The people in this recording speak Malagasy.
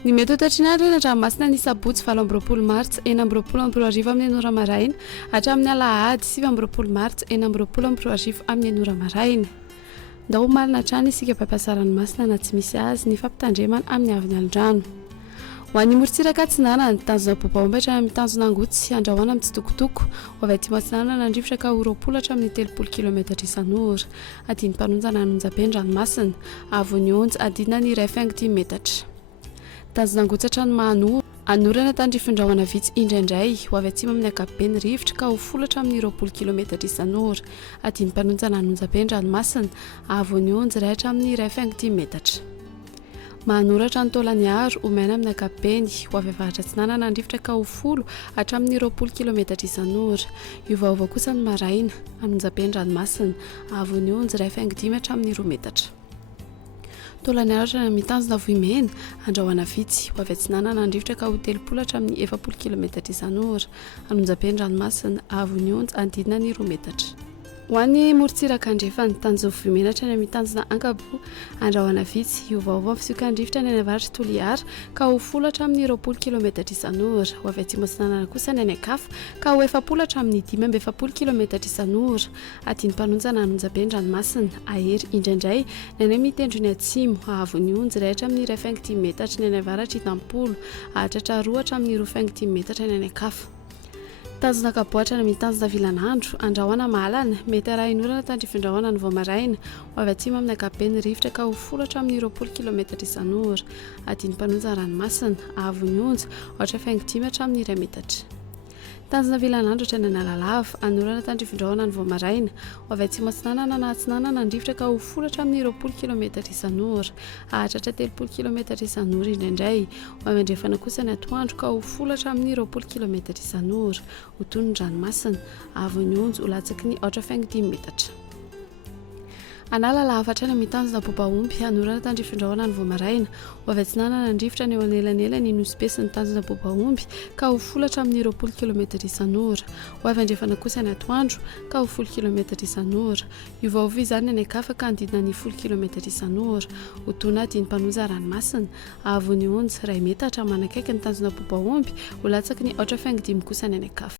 Ny mety ho tratrinandro eny an-dranomasina ny sabotsy 20 martsa 4:20 amin'ny anora maraina hatramin'ny alahady 7 martsa 4:20 amin'ny anora maraina. Ndao marina trano isika mpampiasa ranomasina na tsy misy azy ny fampitandremana amin'ny aviny alin-drano. Ho an'ny morontsiraka atsinana ny tanjona bobaomby hatrany amin'ny tanjona angotsy andrahoana amin'ny tsitokotoko ho avy aty matsinana nandrivotra ka ho 20 hatramin'ny 30 kilometatra isan'ora. Adiny mpanonjana anonjabe ny ranomasina avony onjy adina ny 1,5 metatra. Tanjona angotsy hatrany mahanora anorana tandrifindrahoana vitsy indraindray ho avy atsimo amin'ny ankapobeny rivotra ka ho 10 hatramin'ny 20 kilometatra isan'ora. Adiny mpanonjana anonjabe ny ranomasina avony onjy 1 hatramin'ny 1,5 metatra. Mahanoratra ny taolany aro omaina amin'ny ankapobeny ho avy avaratra atsinana nandrivotra ka ho 10 hatramin'ny 20 kilometatra isan'ora. Iovaova kosa ny maraina anonjabe ny ranomasina avony onjy 1,5 hatramin'ny 2 metatra. Taolany aro hatrany amin'ny tanjona vohimena andrahoana vitsy ho avy atsinana nandrivotra ka ho 30 hatramin'ny 40 kilometatra isan'ora. Anonjabe ny ranomasina avony onjy andidina ny 2 metatra. Ho an'ny morontsiraka andrefa ny tanjona vohimena hatrany amin'ny tanjona ankabo andrahoana vitsy iovaova fisioka andrivotra ny any avaratra Toliara ka ho 10 hatramin'ny 20 kilometatra isan'ora. Ho avy atsimo atsinana kosa ny any ankafa ka ho 40 hatramin'ny 10 kilometatra isan'ora. Adiny mpanonjana anonjabe ny ranomasina ahery indraindray ny any mitendry ny atsimo avony onjy 1 hatramin'ny 1,5 metatra ny any avaratra Itampolo hahatratra 2 hatramin'ny 2,5 metatra ny any ankafa. Tanjona kaboatra amin'ny tanjona vilanandro andrahoana mahalana mety arahin'orana tandrifindrahoana ny voamaraina ho avy atsimo amin'ny ankapobeny rivotra ka ho 10 hatramin'ny 20 kilometatra isan'ora. Adiny mpanonjana ranomasina avony onjy 1,5 hatramin'ny 2 metatra. Tanjona vilanandro hatrany any alalava anorana tandrifindrahoana ny voamaraina ho avy atsimo atsinana na atsinana nandrivotra ka ho 10 hatramin'ny 20 kilometatra isan'ora hahatratra 30 kilometatra isan'ora indraindray. Ho avy andrefana kosa ny atoandro ka ho 10 hatramin'ny 20 kilometatra isan'ora. Ho toy ny ranomasina avony onjy ho latsaky ny 1,5 metatra. Anala lava hatrany amin'ny tanjona bobaomby anorana tandrifindrahoana ny voamaraina ho avy atsinana nandrivotra ny eo anelanelany ny nosy be sy ny tanjona bobaomby ka ho 10 hatramin'ny 20 kilometatra isan'ora. Ho avy andrefana kosa ny atoandro ka ho 10 kilometatra isan'ora. Iovaova izany ny ankafa ka andidina ny 10 kilometatra isan'ora. Ho toy ny adiny mpanonja ranomasina avony onjy 2 metatra manakaiky ny tanjona bobaomby ho latsaky ny 1,5 kosa ny ankafa.